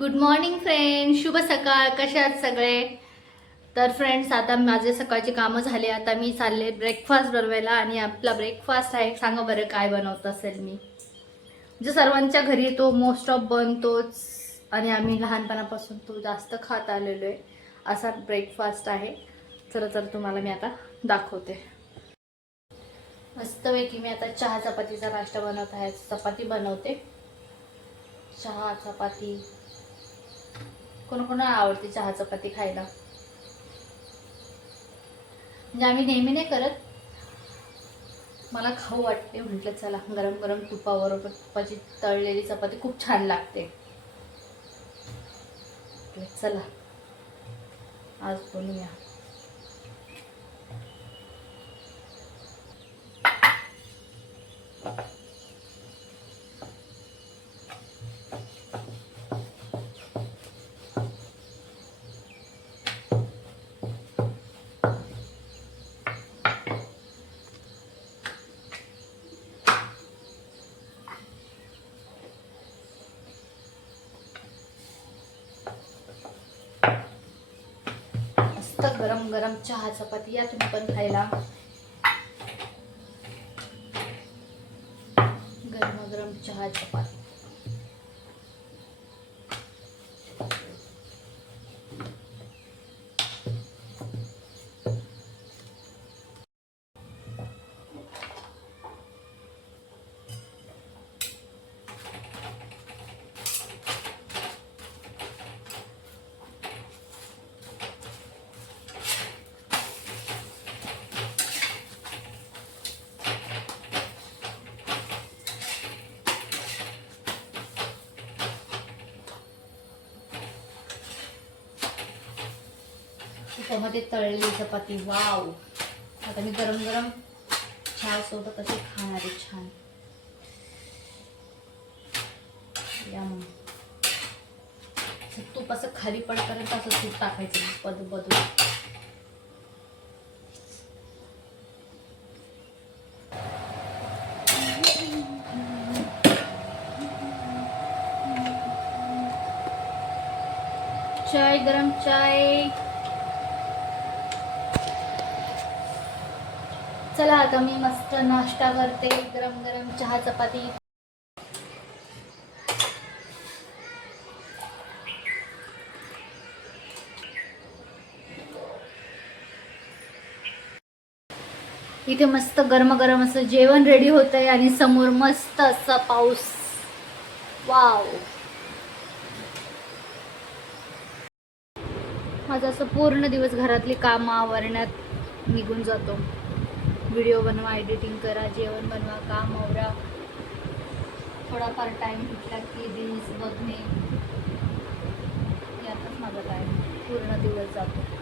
Good morning friend शुभ सकाळ. कशा आहात सगळे? तर फ्रेंड्स आता माझे सकाळची कामं झाले. आता मी चालले ब्रेकफास्ट बनवायला आणि आपला ब्रेकफास्ट आहे. सांगा बरं काय बनवत असेल मी. म्हणजे सर्वांच्या घरी तो मोस्ट ऑफ बनतोच. आणि आम्ही लहानपणापासून तो जास्त खात आलेलो आहे. असा ब्रेकफास्ट आहे. चला तर तुम्हाला मी आता दाखवते. मस्तपैकी मी आता चहा चपातीचा नाश्ता बनवत आहे. चपाती बनवते. चहा चपाती. कोणाकोणाला आवडते चहा चपाती खायला? म्हणजे आम्ही नेहमी नाही करत. मला खाऊ वाटते. म्हटलं चला गरम गरम तुपावर तुपाची तळलेली चपाती खूप छान लागते. चला आज बनवूया मस्त गरम गरम चहा चपाती. या तुम्ही पण खायला. गरम गरम चहा चपाती. त्यामध्ये तळलेली चपाती वाव. आता मी गरम गरम चहा सोबत असे खाणार आहे छान. या मग. तूप असं खाली पडपर्यंत असं तूप टाकायचं बदू बदू चाय गरम चाय. चला आता मी मस्त नाश्ता करते गरम गरम चहा चपाती. इथे मस्त गरम गरम असं जेवण रेडी होत आहे आणि समोर मस्त असा पाऊस. वाव माझा असं पूर्ण दिवस घरातली कामं आवरण्यात निघून जातो. व्हिडिओ बनवा एडिटिंग करा जेवण बनवा काम आवरा. थोडाफार टाईम भेटला की रील्स बघणे. यातच माझा टाईम पूर्ण दिवस जातो.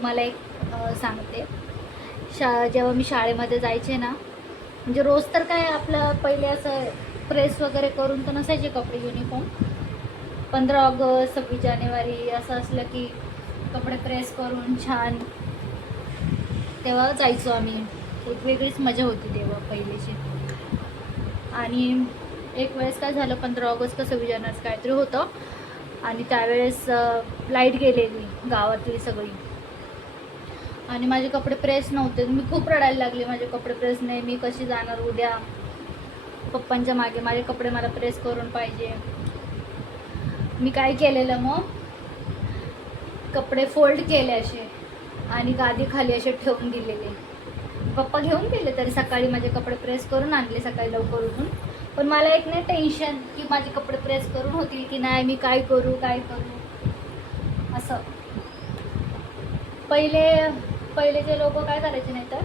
तुम्हाला एक सांगते. शा जेव्हा मी शाळेमध्ये जायचे ना म्हणजे रोज तर काय आपलं पहिले असं प्रेस वगैरे करून तर नसायचे कपडे युनिफॉर्म पंधरा ऑगस्ट सव्वीस जानेवारी असं असलं की कपडे प्रेस करून छान तेव्हा जायचो आम्ही. एक वेगळीच मजा होती तेव्हा पहिलीची. आणि एक वेळेस काय झालं पंधरा ऑगस्ट का सव्वीस जानेवारी काहीतरी होतं. आणि त्यावेळेस लाइट गेलेली गावातली सगळी. आणि माझे कपडे प्रेस नव्हते. मी खूप रडायला लागले माझे कपडे प्रेस नाही मी कशी जाणार उद्या? पप्पांच्या मागे माझे कपडे मला प्रेस करून पाहिजे. मी काय केलेलं मग? कपडे फोल्ड केले असे आणि गादी खाली असे ठेवून दिलेले. पप्पा घेऊन गेले तरी सकाळी माझे कपडे प्रेस करून आणले सकाळी लवकर उठून. पण मला एक नाही टेन्शन की माझे कपडे प्रेस करून होतील की नाही मी काय करू काय करू? असं. पहिले पहिलेचे लोक काय करायचे नाही तर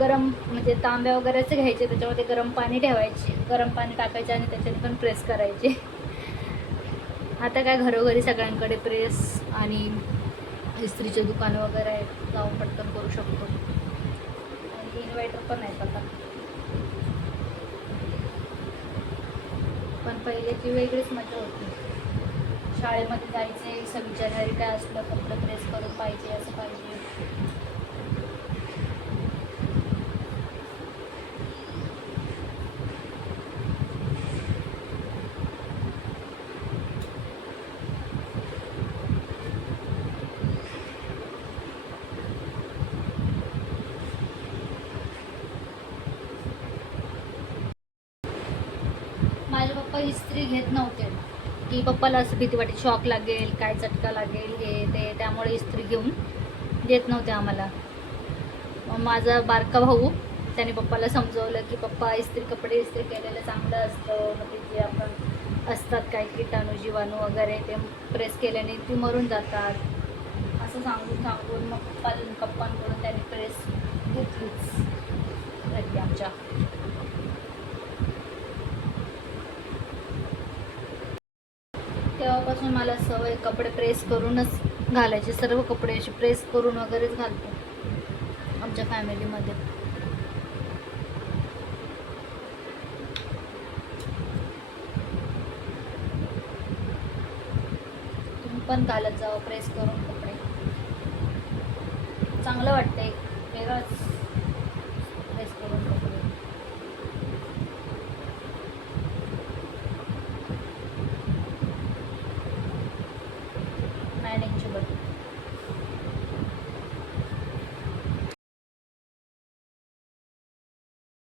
गरम म्हणजे तांब्या वगैरेच घ्यायचे त्याच्यामध्ये गरम पाणी ठेवायचे गरम पाणी टाकायचे आणि त्याच्याने पण प्रेस करायचे. आता काय घरोघरी सगळ्यांकडे प्रेस आणि इस्त्रीचे दुकानं वगैरे आहेत जाऊन पटकन करू शकतो. आणि इन्व्हर्टर पण आहेत आता. पण पहिल्याची वेगळीच मजा होती. शाळेमध्ये जायचे सविचार घरी काय असलं कपडे प्रेस करून पाहिजे असं पाहिजे माझे पप्पा इस्त्री घेत नव्हते. की पप्पाला असं भीती वाटते शॉक लागेल काय चटका लागेल हे ते त्यामुळे इस्त्री घेऊन देत नव्हते आम्हाला. मग माझा बारका भाऊ त्याने पप्पाला समजवलं की पप्पा इस्त्री कपडे इस्त्री केलेलं चांगलं असतं. मग ते जे आपण असतात काही किटाणू जीवाणू वगैरे ते प्रेस केल्याने ती मरून जातात. असं सांगून सांगून मग पप्पा पप्पांकडून त्याने प्रेस घेतलीच. आमच्या तेव्हापासून मला सवय कपडे प्रेस करूनच घालायचे. सर्व कपडे असे प्रेस करून वगैरेच घालतो आमच्या फॅमिलीमध्ये तुम्ही पण घालत जावं प्रेस करून कपडे. चांगलं वाटतं एक वेगळंच.